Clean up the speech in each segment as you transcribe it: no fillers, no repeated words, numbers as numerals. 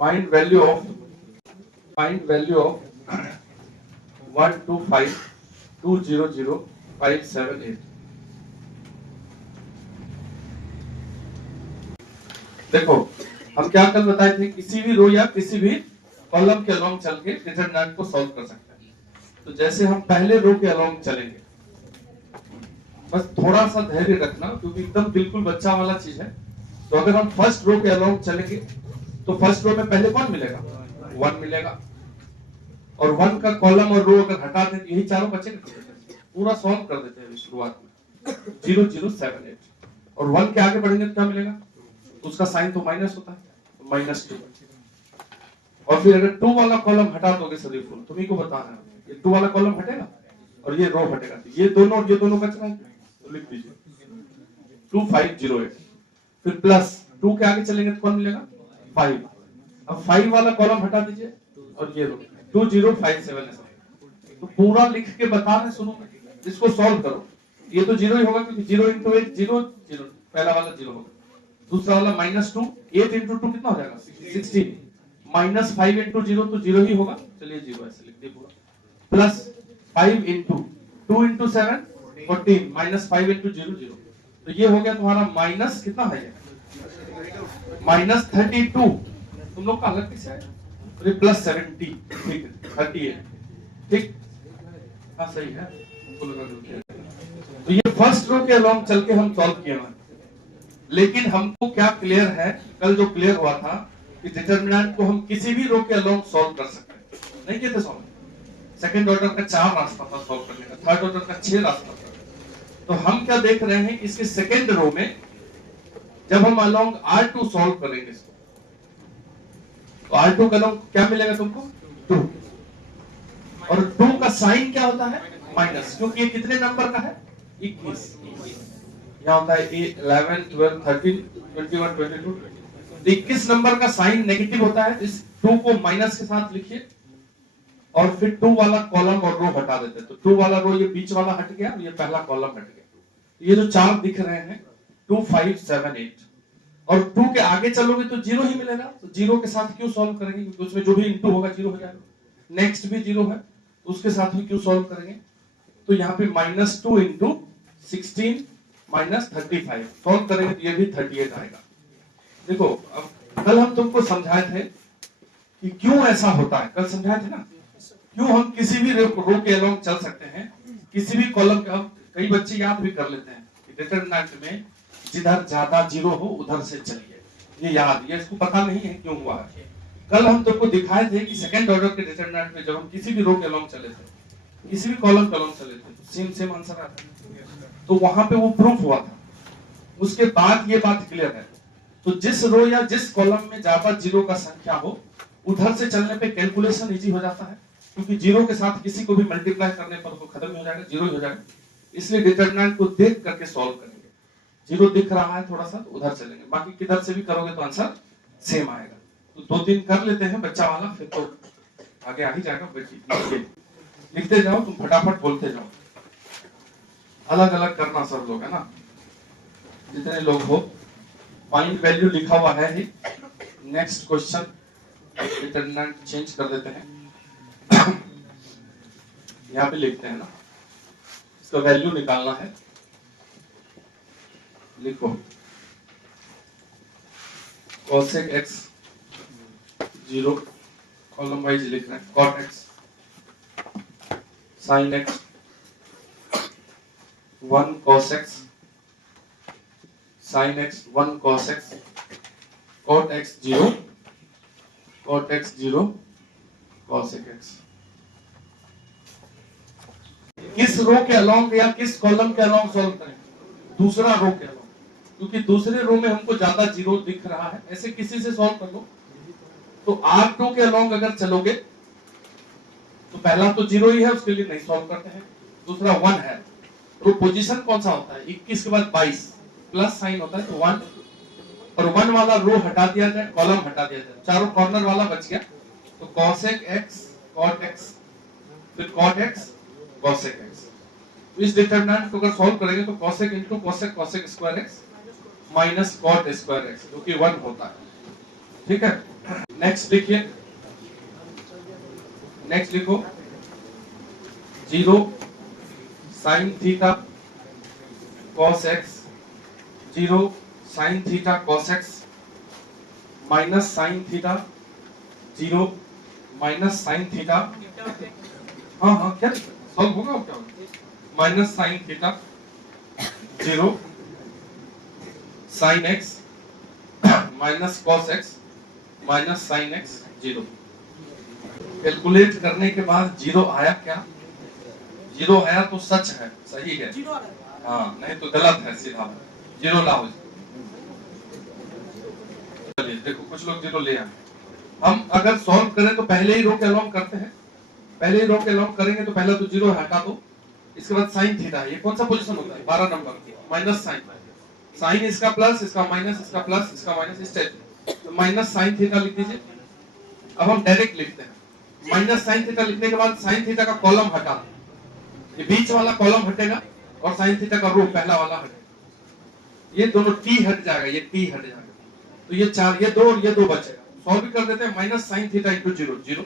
find value of 125200578। देखो हम क्या कल बताए थे, किसी भी रो या किसी भी कॉलम के अलोंग चल के डिटरमिनेंट को सॉल्व कर सकते हैं। तो जैसे हम पहले रो के अलोंग चलेंगे, बस थोड़ा सा धैर्य रखना क्योंकि एकदम बिल्कुल बच्चा वाला चीज है। तो अगर हम फर्स्ट रो के अलोंग चलेंगे तो फर्स्ट रो में पहले कौन मिलेगा, 1 मिलेगा, और 1 का कॉलम और रो अगर हटा दें यही चारों बचेंगे, पूरा सॉल्व कर देते हैं शुरुआत में 0078, और 1 के आगे बढ़ेंगे तो क्या मिलेगा, उसका साइन तो माइनस होता है, -2, और फिर अगर 2 वाला कॉलम हटा दोगे सभी फुल, तुम्ही को बताना है, ये 2 वाला कॉलम हटेगा और ये रो हटेगा, तो ये दोनों और ये दोनों बच रहा है, तो लिख दीजिए 2508, फिर प्लस 2 के आगे चलेंगे तो कौन मिलेगा, 5, अब 5 वाला कॉलम हटा दीजिए और ये रो 2057 है। तो पूरा लिख के बता रहे शुरू में, इसको सॉल्व करो, ये तो 0 ही होगा क्योंकि 0 × 1 0 0, पहला वाला 0 होगा, दूसरा वाला -2, 8 × 2 कितना हो जाएगा 16, -5 × 0 तो 0 ही होगा, चलिए 0 ऐसे लिख दिए पूरा, प्लस 5 × 2 × 7 14, -5 × 0 0, तो ये हो गया तुम्हारा माइनस कितना है, -32, तुम लोग का अलग कैसे है, तो +70, ठीक है 38, ठीक, हाँ सही है। तो ये फर्स्ट रो के अलोंग चल के हम सॉल्व किए हैं, लेकिन हमको क्या क्लियर है, कल जो क्लियर हुआ था कि डिटरमिनेंट को हम किसी भी रो के अलोंग सॉल्व कर सकते हैं, नहीं कहते सॉल्व, सेकंड ऑर्डर का 4 रास्ता था सॉल्व करने का, थर्ड ऑर्डर का 6 रास्ता था। तो हम क्या देख रहे हैं, इसके सेकंड रो में जब हम अलोंग R2 सॉल्व करेंगे तो R2 का अलोंग क्या मिलेगा तुमको, 2, और 2 का साइन क्या होता है, माइनस, क्योंकि ये कितने नंबर का है, 21, यहाँ होता है 11 12 13 21 22, तो 21 नंबर का साइन नेगेटिव होता है, इस 2 को माइनस के साथ लिखिए और फिर 2 वाला कॉलम और रो हटा देते हैं, तो 2 वाला रो ये बीच वाला हट गया, ये पहला कॉलम हट गया, ये जो 4 दिख रहे हैं 2578, और 2 के आगे चलोगे तो 0 ही मिलेगा, तो 0 के साथ क्यों सॉल्व करेंगे, क्योंकि उसमें जो भी इनटू होगा 0 हो जाएगा, नेक्स्ट भी 0 है तो उसके साथ भी क्यों सॉल्व करेंगे, तो यहाँ पे -2 × 16 -35 सॉल्व करेंगे तो ये भी 38 आएगा। देखो अब कल हम तुमको समझाए थे कि क्यों ऐसा होता है, कल समझाए थे ना, क्यों हम किसी भी रो के अलोंग चल सकते हैं, किसी भी कॉलम के, हम कई बच्चे याद भी कर लेते हैं कि डिटरमिनेंट में जिधर ज्यादा 0 हो उधर से चलिए, ये याद, ये इसको पता नहीं है क्यों हुआ है। कल हम तुमको दिखाए थे कि सेकंड ऑर्डर के डिटरमिनेंट में जब हम किसी भी रो के अलोंग चले थे, किसी भी कॉलम के अलोंग चले थे, तो सेम आंसर आता है, तो वहां पे वो प्रूफ हुआ था, उसके बाद ये बात क्लियर है। तो जिस रो या जिस कॉलम में ज्यादा 0 का संख्या हो उधर से चलने पे कैलकुलेशन इजी हो जाता है, क्योंकि 0 के साथ किसी को भी मल्टीप्लाई करने पर तो खत्म हो जाएगा, 0 ही हो जाएगा, इसलिए डिटरमिनेंट को देख करके सॉल्व करेंगे, 0 दिख रहा है थोड़ा सा तो उधर चलेंगे, बाकी किधर से भी करोगे तो आंसर सेम आएगा। तो 2-3 कर लेते हैं बच्चा वाला, फिर तो आगे आ ही जाएगा, लिखते जाओ तुम, फटाफट बोलते जाओ, अलग अलग करना सब लोग, है ना, जितने लोग हो। फाइंड वैल्यू लिखा हुआ है ही, नेक्स्ट क्वेश्चन डिटरमिनेंट चेंज कर देते हैं, यहाँ पे लिखते हैं ना, इसका वैल्यू निकालना है, लिखो cosec x 0, कॉलम वाइज लिख रहे हैं, cot x sin x 1 cos x sin x 1 cos x cot x 0 cosec x। किस रो के अलोंग या किस कॉलम के अलोंग सॉल्व करें, दूसरा रो के अलोंग, क्योंकि दूसरे रो में हमको ज्यादा 0 दिख रहा है, ऐसे किसी से सॉल्व कर लो। तो R2 के अलोंग अगर चलोगे तो पहला तो 0 ही है, उसके लिए नहीं सॉल्व करते हैं, दूसरा 1 है, तो पोजीशन कौन सा होता है, 21 के बाद 22 प्लस साइन होता है, तो 1, और 1 वाला रो हटा दिया जाए, कॉलम हटा दिया जाए, चारों कॉर्नर वाला बच गया, तो cosec x cot x फिर cot x cosec x। इस डिटरमिनेंट को अगर सॉल्व करेंगे तो cosec into cosec cosec square x minus cot square x, जो कि 1 होता है। ठीक है। नेक्स्ट लिखिए, नेक्स्ट लिखो 0 sin theta cos x, 0 sin theta cos x minus sin theta, 0 minus sin theta, हाँ हाँ क्या सॉल्व होगा क्या, minus sin theta, 0 sin x minus cos x minus sin x, 0। Calculate करने के बाद 0 आया क्या, 0 आया तो सच है, सही है, हाँ नहीं तो गलत है, सीधा 0 लाओ। चलिए देखो कुछ लोग 0 ले आए। हम अगर सॉल्व करें तो पहले ही रो के अलोंग करते हैं, पहले ही रो के अलोंग करेंगे तो पहले तो 0 हटा दो, इसके बाद sin थीटा, ये कौन सा पोजीशन होता है 12 नंबर, माइनस sin इसका प्लस, इसका माइनस, इसका प्लस, इसका माइनस, इस टाइप, तो माइनस sin थीटा लिख दीजिए। अब हम डायरेक्ट लिखते हैं, माइनस sin थीटा लिखने के बाद sin थीटा का कॉलम हटा, ये बीच वाला कॉलम हटेगा और sin थीटा का रो पहला वाला हटेगा, ये दोनों t हट जाएगा, ये t हट जाएगा, तो ये 4, ये 2 और ये 2 बचेगा। सॉल्व भी कर देते हैं, minus sin theta into 0, 0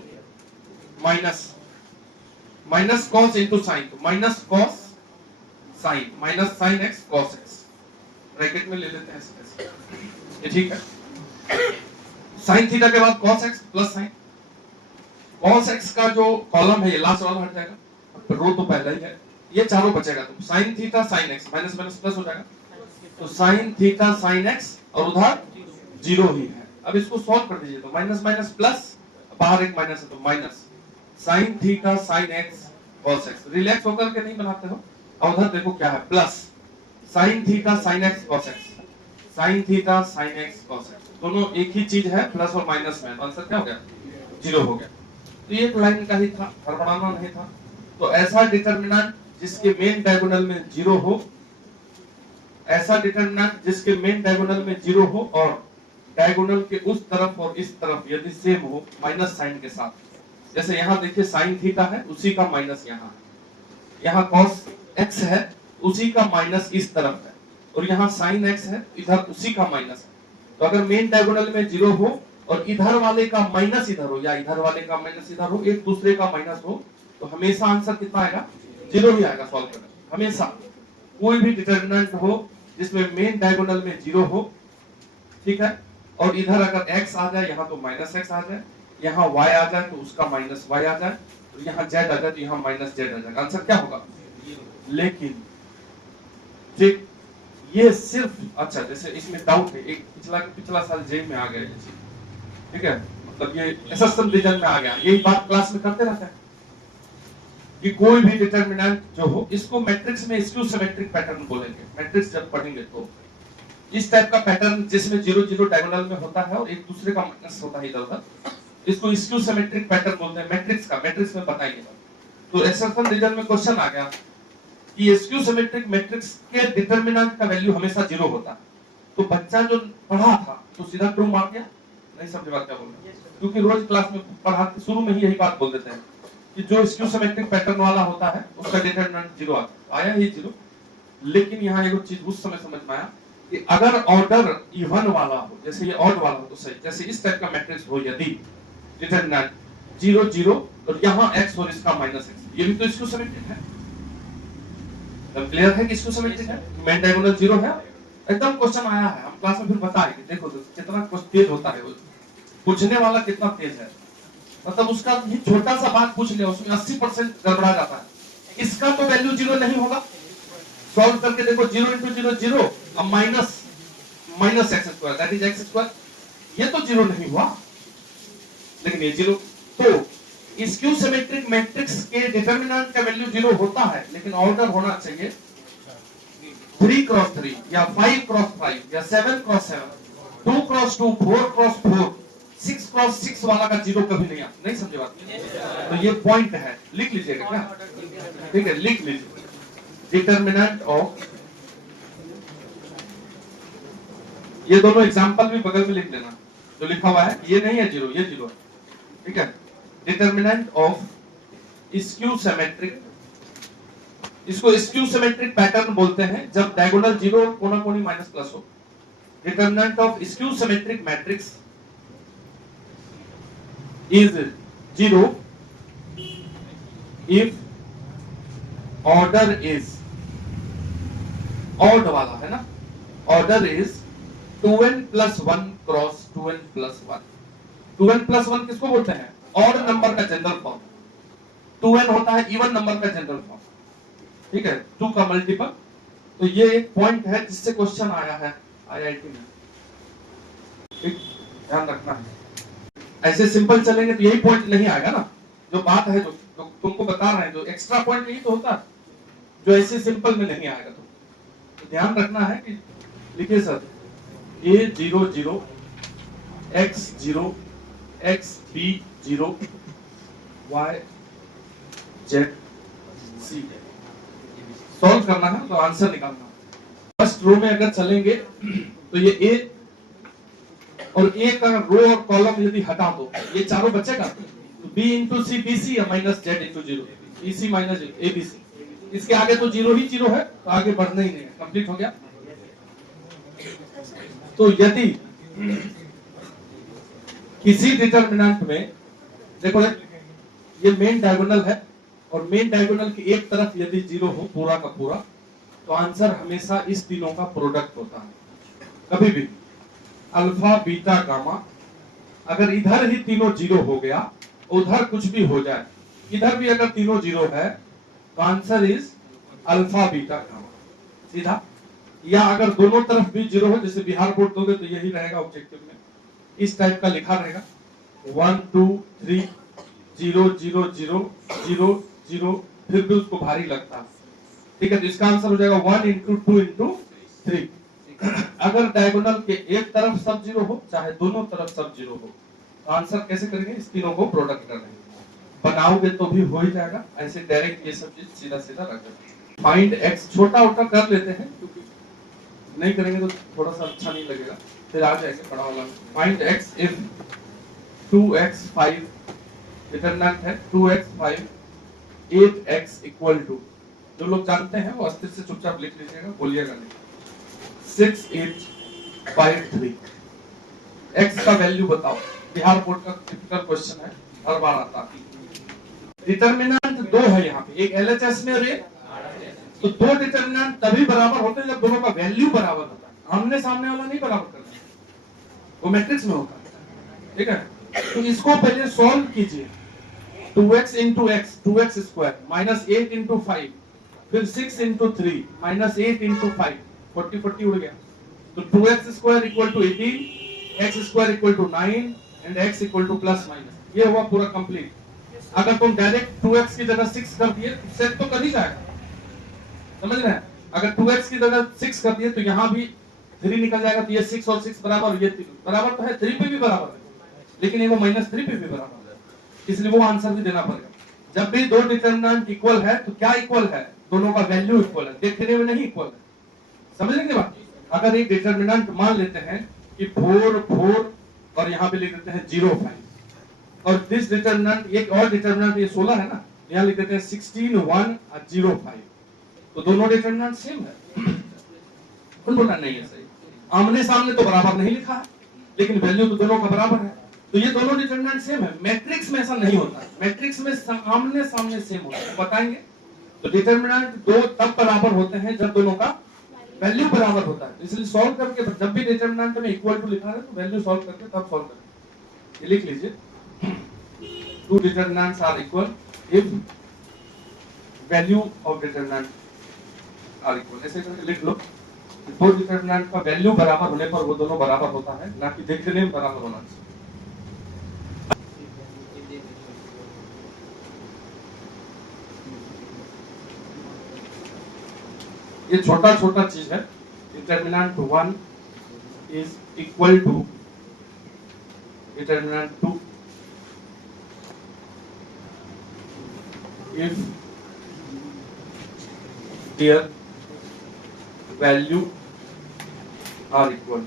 minus cos into sine, तो minus cos sin, minus sin x cos x, bracket में ले लेते हैं ऐसे, ये ठीक है। sin थीटा के बाद cos x plus sin, cos x का जो कॉलम है ये लास्ट वाला हट जाएगा, रो तो पहला ही है, ये चारों बचेगा, तो sin theta sin x minus minus plus हो जाएगा, तो sin थीटा sin x और उधर 0 ही है। अब इसको सॉल्व कर दीजिए, तो माइनस माइनस प्लस, बाहर एक माइनस है तो minus sin theta sin x cos x, relax होकर के नहीं बनाते हो, और उधर देखो क्या है plus sin theta sin x cos x, sin theta sin x cos x, दोनों एक ही चीज है, प्लस और माइनस में, आंसर क्या हो गया 0 हो गया। तो ये एक लाइन का ही था, हड़बड़ाना नहीं था। तो ऐसा डिटरमिनेंट जिसके मेन डायगोनल में 0 हो, ऐसा डिटरमिनेंट जिसके मेन डायगोनल में 0 हो और डायगोनल के उस तरफ और इस तरफ यदि सेम हो माइनस साइन के साथ, जैसे यहाँ देखिए sin थीटा है उसी का माइनस यहाँ है, यहाँ cos x है उसी का माइनस इस तरफ है, और यहाँ sin x है इधर उसी का माइनस है। तो अगर मेन डायगोनल में 0 हो और इधर वाले का माइनस इधर हो या इधर वाले का माइनस इधर हो, एक दूसरे का माइनस हो, तो हमेशा आंसर कितना आएगा 0 ही आएगा सॉल्व करने, हमेशा। कोई भी डिटरमिनेंट हो जिसमें मेन डायगोनल में 0 हो, ठीक है, और इधर अगर x आ जाए यहाँ तो माइनस x आ जाए, यहाँ y आ जाए तो उसका माइनस y आ जाए, और यहाँ z आ जाए तो यहाँ माइनस z आ जाएगा, आंसर क्या होगा। लेकिन ठीक ये सिर्फ, अच्छा जैसे इसमें डाउट है, एक पिछला साल जेई में आ गया ये चीज, ठीक है, मतलब ये एसएसएम रीजन में आ गया, यही बात क्लास में करते रहते हैं कि कोई भी डिटरमिनेंट जो हो, इसको मैट्रिक्स में स्क्यू सिमेट्रिक पैटर्न बोलेंगे, मैट्रिक्स जब पढ़ेंगे तो इस टाइप का पैटर्न जिसमें 0 0 डायगोनल में होता है और एक दूसरे का माइनस होता है इधर उधर, इसको स्क्यू सिमेट्रिक पैटर्न बोलते हैं, मैट्रिक्स का, मैट्रिक्स में बताएंगे। तो एसएसएम रीजन में क्वेश्चन आ गया कि स्क्यू सिमेट्रिक मैट्रिक्स के डिटरमिनेंट का वैल्यू हमेशा 0 होता है, तो बच्चा जो पढ़ा था तो सीधा ट्रू मार दिया, नहीं समझे बात क्या बोल रहे हैं, क्योंकि रोज क्लास में पढ़ाते शुरू में ही यही बात बोल देते हैं कि जो स्क्यू सिमेट्रिक पैटर्न वाला होता है उसका डिटरमिनेंट 0 आता है, आया ही 0। लेकिन यहाँ एक चीज उस समय समझ में आया कि अगर ऑर्डर इवन वाला हो, जैसे ये ऑड वाला हो तो सही, जैसे इस टाइप का मैट्रिक्स हो यदि डिटरमिनेंट 0 0 और यहाँ x और इसका माइनस x, ये भी तो स्क्यू सिमेट्रिक है, तब क्लियर है कि स्क्यू सिमेट्रिक है, मेन डायगोनल 0 है, एकदम क्वेश्चन आया है, हम क्लास में फिर बताएंगे, देखो कितना तेज होता है, पूछने वाला कितना तेज है, मतलब उसका ये छोटा सा बात पूछ लिया उसमें 80% गड़बड़ा जाता है। इसका तो वैल्यू 0 नहीं होगा, सॉल्व करके देखो 0 इंटू 0 0, अब minus x square that is x square, ये तो 0 नहीं हुआ, लेकिन ये 0, तो स्क्यू सिमेट्रिक मैट्रिक्स के डिटरमिनेंट का वैल्यू 0 होता है, लेकिन ऑर्डर होना चाहिए 3 क्रॉस 3 या 5 क्रॉस 5 या 7 क्रॉस 7, 2 क्रॉस 2, 4 क्रॉस 4, 6 क्रॉस 6 वाला का 0 कभी नहीं आता, नहीं समझे बात, तो ये पॉइंट है, लिख लीजिएगा क्या, ठीक है, लिख लीजिए डिटरमिनेंट ऑफ, ये दोनों एग्जांपल भी बगल में लिख लेना, जो लिखा हुआ है ये नहीं है 0, ये 0 है, ठीक है। डिटरमिनेंट ऑफ स्क्यू सिमेट्रिक, इसको स्क्यू सिमेट्रिक पैटर्न बोलते हैं जब डायगोनल 0 कोना कोनी माइनस प्लस हो। Determinant of skew symmetric matrix is 0 if order is odd वाला है ना, order is 2n plus 1 cross 2n plus 1। 2n plus 1 किसको बोलते हैं? ऑड नंबर का जनरल फॉर्म। 2n होता है इवन नंबर का जनरल फॉर्म, ठीक है, 2 का मल्टीपल। तो ये एक पॉइंट है जिससे क्वेश्चन आया है आईआईटी में, ठीक, ध्यान रखना है। ऐसे सिंपल चलेंगे तो यही पॉइंट नहीं आएगा ना, जो बात है जो तुमको बता रहे हैं, जो एक्स्ट्रा पॉइंट यही तो होता है जो ऐसे सिंपल में नहीं आएगा। तो ध्यान रखना है कि लिखिए sir A00 X0 XB0 YZ C solve करना है तो आंसर निकालना है। फर्स्ट रो में अगर चलेंगे तो ये A और A का रो और कॉलम यदि हटा दो ये चारों बचेगा, तो B इंटू सी BC या minus Z into 0 BC minus ABC। इसके आगे तो 0 ही 0 है, तो आगे बढ़ना ही नहीं है, कंप्लीट हो गया। तो यदि किसी डिटरमिनेंट में देखो ये मेन डायगोनल है और मेन डायगोनल की एक तरफ यदि 0 हो पूरा का पूरा, तो आंसर हमेशा इस तीनों का प्रोडक्ट होता है। कभी भी अल्फा बीटा गामा, अगर इधर ही तीनों 0 हो गया, उधर कुछ भी हो जाए, इधर भी अगर तीनों 0 है तो answer is alpha beta gamma, सीधा। या अगर दोनों तरफ भी 0 हो, जैसे बिहार बोर्ड दोगे तो यही रहेगा ऑब्जेक्टिव में, इस टाइप का लिखा रहेगा 1 2 3 0 0 0 0 0, फिर भी उसको भारी लगता है, ठीक है। तो इसका आंसर हो जाएगा 1 इंटू 2 इंटू 3। अगर डायगोनल के एक तरफ सब 0 हो चाहे दोनों तरफ सब 0 हो, तो आंसर कैसे करेंगे? इस तीनों को प्रोडक्ट कर देंगे। बनाओगे तो भी हो ही जाएगा, ऐसे डायरेक्ट ये सब चीज सीधा सीधा रख देंगे। फाइंड x छोटा उठा कर लेते हैं, क्योंकि नहीं करेंगे तो थोड़ा सा अच्छा नहीं लगेगा, फिर आ जाएंगे बड़ा वाला। Find x if 2x 5, determinant है 2x 5 8x इक्वल टू, जो लोग जानते हैं वो अस्थिर से चुपचाप लिख लीजिएगा, बोलिएगा नहीं। 6 8 5 3। x का वैल्यू बताओ, बिहार बोर्ड का टिपिकल क्वेश्चन है, हर बार आता है। डिटरमिनेंट 2 है यहाँ पे, एक LHS में और एक, तो दो डिटरमिनेंट तभी बराबर होते हैं जब दोनों का वैल्यू बराबर होता है। आमने सामने वाला नहीं बराबर करता, वो मैट्रिक्स में होता है, ठीक है। तो इसको पहले सॉल्व कीजिए। 2x into x 2x square minus 8 into 5, फिर 6 इंटू 3 माइनस 8 इंटू 5, 40 40 उड़ गया। तो 2x square equal to 18, x square equal to 9 and x equal to plus minus. ये हुआ पूरा कंप्लीट। अगर तुम डायरेक्ट 2x की जगह 6 कर दिए तो सेट तो कर ही जाएगा, समझ रहे हैं। अगर 2x की जगह 6 कर दिए तो यहाँ भी 3 निकल जाएगा, तो ये 6 और 6 बराबर, ये बराबर तो है, 3 पे भी बराबर है, लेकिन ये वो -3 पे भी बराबर है, इसलिए वो आंसर भी देना पड़ेगा। जब भी दो डिटरमिनेंट इक्वल है तो क्या इक्वल है? दोनों का वैल्यू इक्वल है, देखने में नहीं इक्वल है, समझ लेंगे बात। अगर एक डिटरमिनेंट मान लेते हैं कि 4 4 और यहाँ पे लिख देते हैं 0 5, और दिस डिटरमिनेंट, एक और डिटरमिनेंट ये 16 है ना, यहाँ लिख देते हैं 16 1 और 0 5, तो दोनों डिटरमिनेंट सेम है। कोई बोलना नहीं है सही, आमने सामने तो बराबर नहीं लिखा है, लेकिन वैल्यू तो दोनों का बराबर है, तो ये दोनों डिटरमिनेंट सेम है। मैट्रिक्स में ऐसा नहीं होता, मैट्रिक्स में आमने सामने सेम होता है, बताएंगे। तो डिटरमिनेंट दो तब बराबर होते हैं जब दोनों का वैल्यू बराबर होता है, इसलिए सॉल्व करके जब भी डिटरमिनेंट में इक्वल टू लिखा है तो वैल्यू सॉल्व करके तब सॉल्व करें। ये लिख लीजिए, two determinants are equal if value of determinant are equal, ऐसे करके लिख लो। दो डिटरमिनेंट का वैल्यू बराबर होने पर वो दोनों बराबर होता है, ना कि देखने में बराबर होना चाहिए। ये छोटा छोटा चीज है। Determinant 1 is equal to determinant 2 if their value are equal.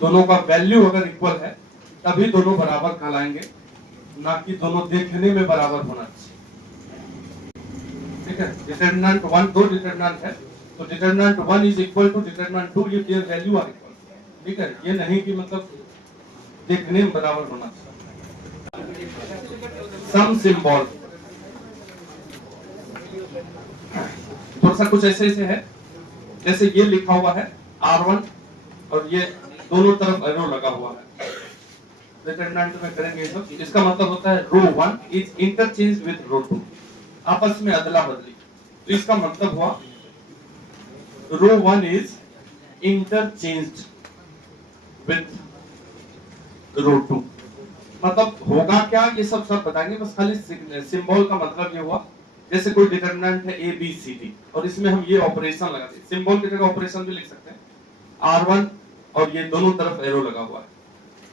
दोनों का वैल्यू अगर इक्वल है तभी दोनों बराबर कहलाएंगे, ना कि दोनों देखने में बराबर होना चाहिए, ठीक है। डिटरमिनेंट 1, दो डिटरमिनेंट है, तो determinant 1 is equal to determinant 2 if their value are equal, ठीक है। ये नहीं कि मतलब देखने में बराबर होना चाहिए। सम सिंबल थोड़ा सा कुछ ऐसे ऐसे है, जैसे ये लिखा हुआ है R1 और ये दोनों तरफ एरो लगा हुआ है, डिटरमिनेंट में करेंगे सब। इसका मतलब होता है रो 1 इज इंटरचेंज विद रो 2, आपस में अदला बदली। तो इसका मतलब हुआ रो 1 इज इंटरचेंज्ड विद रो 2। मतलब होगा क्या ये सब बताएंगे, बस खाली सिंबल का मतलब ये हुआ जैसे कोई डिटरमिनेंट है A B C D और इसमें हम ये ऑपरेशन लगाते हैं, सिंबल की जगह ऑपरेशन भी लिख सकते हैं। R1 और ये दोनों तरफ एरो लगा हुआ है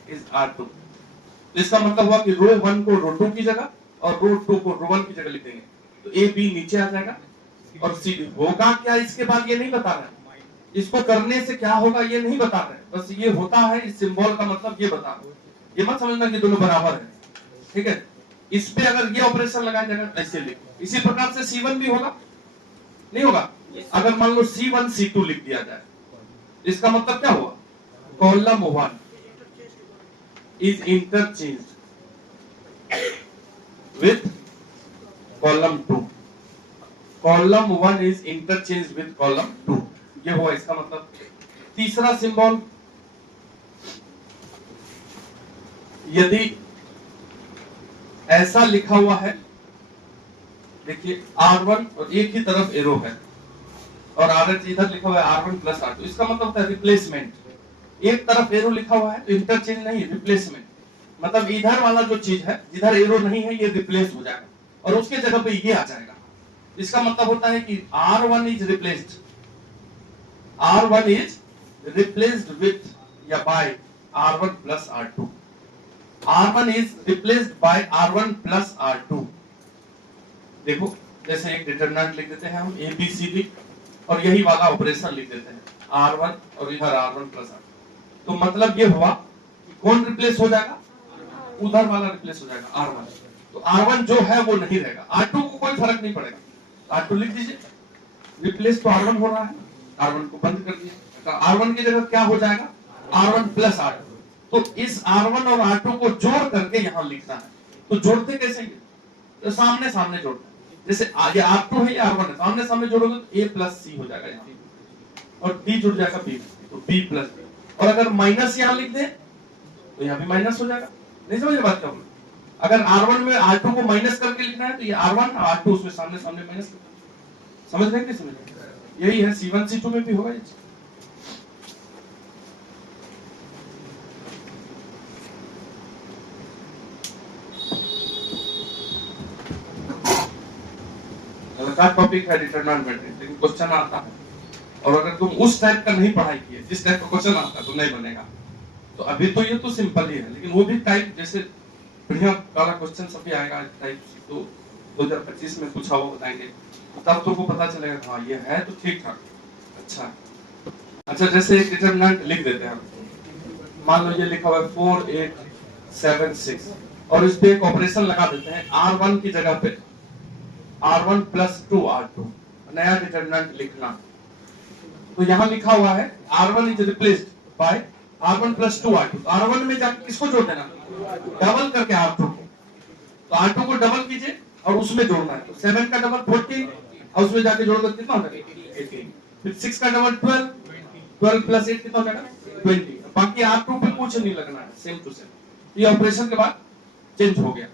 इज R2। तो इसका मतलब हुआ कि रो 1 को रो 2 की जगह और रो 2 को रो 1 की जगह लिख देंगे, तो A B नीचे आ जाएगा और C D। होगा क्या इसके बाद ये नहीं बता रहे, इसको करने से क्या होगा ये नहीं बता रहे, बस ये होता है, इस सिंबल का मतलब ये बता रहे। ये मत समझना कि दोनों बराबर है, ठीक है। इस पे अगर ये ऑपरेशन लगाया जाएगा ऐसे लिख, इसी प्रकार से C1 भी होगा, नहीं होगा? अगर मान लो C1 C2 लिख दिया जाए, इसका मतलब क्या हुआ, column 1 is interchanged with column 2, column 1 is interchanged with column 2, ये हुआ इसका मतलब। तीसरा सिंबल, यदि ऐसा लिखा हुआ है, देखिए R1 और एक ही तरफ एरो है और RH इधर लिखा हुआ है R1 प्लस R2, इसका मतलब होता है रिप्लेसमेंट। एक तरफ एरो लिखा हुआ है तो इंटरचेंज नहीं, रिप्लेसमेंट। मतलब इधर वाला जो चीज है जिधर एरो नहीं है ये रिप्लेस हो जाएगा और उसके जगह पे ये आ जाएगा। इसका मतलब होता है कि R1 is replaced, R1 is replaced with या by R1 plus R2, R1 is replaced by R1 plus R2। देखो जैसे एक डिटरमिनेंट लिख देते हैं हम A B C D और यही वाला ऑपरेशन लिख देते हैं R1 और इधर R1 प्लस R2। तो मतलब ये हुआ कि कौन रिप्लेस हो जाएगा, उधर वाला रिप्लेस हो जाएगा R1। तो R1 जो है वो नहीं रहेगा, R2 को कोई फर्क नहीं पड़ेगा, R2 लिख दीजिए, रिप्लेस तो R1 हो रहा है, R1 को बंद कर दिया, R1 की जगह क्या हो जाएगा R1 प्लस R2। तो इस R1 और R2 को जोड़ करके यहां लिखना है। तो जोड़ते कैसे, तो सामने सामने जोड़ते हैं, जैसे ये R2 है ये R1 है, सामने सामने जोड़ोगे तो A प्लस C हो जाएगा यहाँ, और D जुड़ जाएगा B, तो B प्लस B। और अगर माइनस यहाँ लिख दे तो यहाँ भी माइनस हो जाएगा। नहीं समझ बात क्या, अगर R1 में R2 को माइनस करके लिखना है तो ये R1 और R2 उसमें सामने सामने माइनस, समझ रहे हैं कि समझ रहे, यही है C1 C2 में भी होगा ये। टॉपिक है डिटरमिनेंट मैट्रिक्स, लेकिन क्वेश्चन आता है और अगर तुम उस टाइप का नहीं पढ़ाई किए जिस टाइप का क्वेश्चन आता है तो नहीं बनेगा। तो अभी तो ये तो सिंपल ही है, लेकिन वो भी टाइप जैसे बढ़िया वाला क्वेश्चन सब भी आएगा टाइप, तो 2025 में पूछा हुआ बताएंगे, तब तुमको पता चलेगा हाँ ये है तो ठीक ठाक। अच्छा जैसे एक डिटरमिनेंट लिख देते हैं, मान लो ये लिखा हुआ है 4876 और इस पे एक ऑपरेशन लगा देते हैं R1 की जगह पे R1 प्लस 2 R2, नया डिटरमिनेंट लिखना। तो यहां लिखा हुआ है R1 is replaced by R1 plus 2 R2। R1 में जाके किसको जोड़ देना, डबल करके R2 को, तो R2 को डबल कीजिए और उसमें जोड़ना है, तो 7 का डबल 14 और उसमें जाके जोड़ोगे कितना हो जाएगा 18, फिर 6 का डबल 12, 12 प्लस 8 कितना हो जाएगा 20। बाकी R2 पे कुछ नहीं लगना है, सेम टू सेम। ये ऑपरेशन के बाद चेंज हो गया।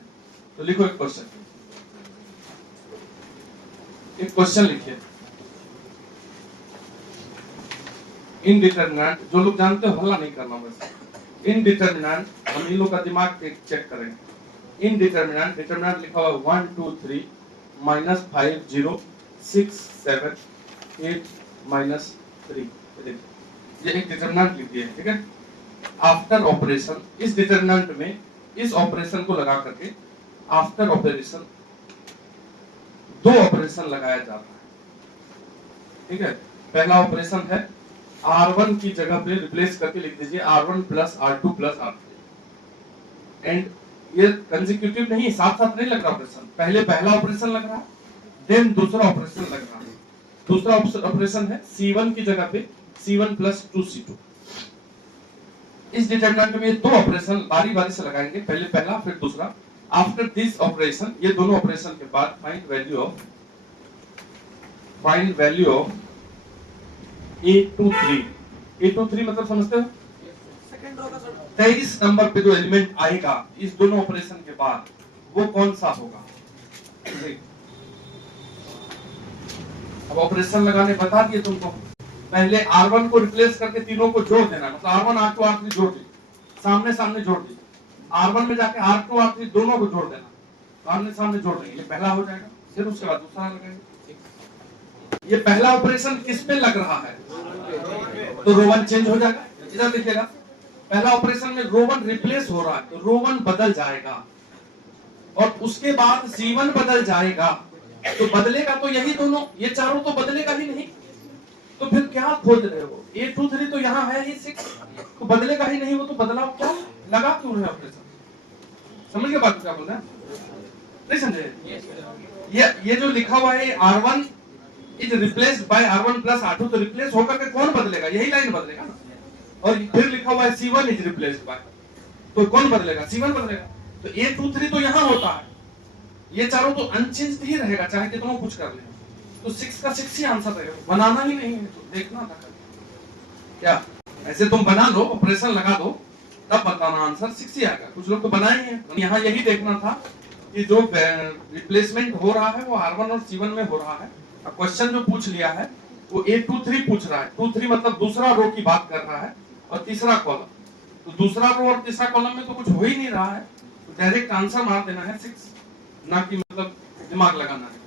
तो लिखो एक क्वेश्चन, एक क्वेश्चन लिखिए, इनडिटरमिनेंट, जो लोग जानते हो हल्ला नहीं करना बस, इनडिटरमिनेंट, हम इन लोग का दिमाग चेक करेंगे। इनडिटरमिनेंट, डिटरमिनेंट लिखा हुआ 1 2 3 -5 0 6 7 8 -3, ये एक डिटरमिनेंट लिख दिया है, ठीक है। आफ्टर ऑपरेशन, इस डिटरमिनेंट में इस ऑपरेशन को लगा करके आफ्टर ऑपरेशन दो ऑपरेशन लगाया जाता है, ठीक है। पहला ऑपरेशन है R1 की जगह पे रिप्लेस करके लिख दीजिए R1 plus R2 plus R3, and ये कंसेक्यूटिव नहीं, साथ साथ नहीं लग रहा ऑपरेशन, पहले पहला ऑपरेशन लग रहा है देन दूसरा ऑपरेशन लग रहा है। दूसरा ऑपरेशन है C1 की जगह पे C1 प्लस 2C2। इस डिटरमिनेंट में दो ऑपरेशन बारी बारी से लगाएंगे, पहले पहला फिर दूसरा, आफ्टर दिस ऑपरेशन, ये दोनों ऑपरेशन के बाद find value of A23। A23 मतलब समझते हो? 23 नंबर पे जो एलिमेंट आएगा इस दोनों ऑपरेशन के बाद वो कौन सा होगा? अब ऑपरेशन लगाने बता दिए तुमको। पहले R1 को रिप्लेस करके तीनों को जोड़ देना, मतलब R1 R2 R3 जोड़ दी, सामने सामने जोड़ दी। R1 में जाके R2 R3 दोनों को जोड़ देना, सामने सामने जोड़ देंगे, ये पहला हो जाएगा। फिर उसके बाद दूसरा लगाएंगे। ये पहला ऑपरेशन किस पे लग रहा है? तो रो 1 चेंज हो जाएगा। इधर देखिएगा, पहला ऑपरेशन में रो 1 रिप्लेस हो रहा है तो रो 1 बदल जाएगा, और उसके बाद C1 बदल जाएगा। तो बदलेगा तो यही दोनों, ये चारों तो बदलेगा ही नहीं, तो फिर क्या खोज रहे हो? A23 तो यहाँ है ही 6, तो बदलेगा ही नहीं वो, तो बदलाव क्या लगा क्यों रहे ऑपरेशन? समझ गए बात क्या बोल रहे हैं? नहीं समझे? ये जो लिखा हुआ है R1 is replaced by R1 plus R2, तो रिप्लेस होकर के कौन बदलेगा? यही लाइन बदलेगा ना। और फिर लिखा हुआ है C1 इज रिप्लेस्ड बाय, तो कौन बदलेगा? C1 बदलेगा। तो A23 तो यहाँ होता है, ये चारों तो अनचेंज्ड ही रहेगा चाहे कितना कुछ कर ले। तो 6 का 6 ही आंसर रहेगा, बनाना ही नहीं है, तो देखना था क्या। ऐसे तुम बना लो, ऑपरेशन लगा दो, तब बताना आंसर 6 ही आएगा। कुछ लोग तो बनाए हैं, यहाँ यही देखना था कि जो रिप्लेसमेंट हो रहा है वो R1 और C1 में हो रहा है। अब क्वेश्चन जो पूछ लिया है वो A23 पूछ रहा है। 23 मतलब दूसरा रो की बात कर रहा है और तीसरा कॉलम, तो दूसरा रो और तीसरा कॉलम में तो कुछ हो ही नहीं रहा है, तो डायरेक्ट आंसर मार देना है 6, ना कि मतलब दिमाग लगाना है।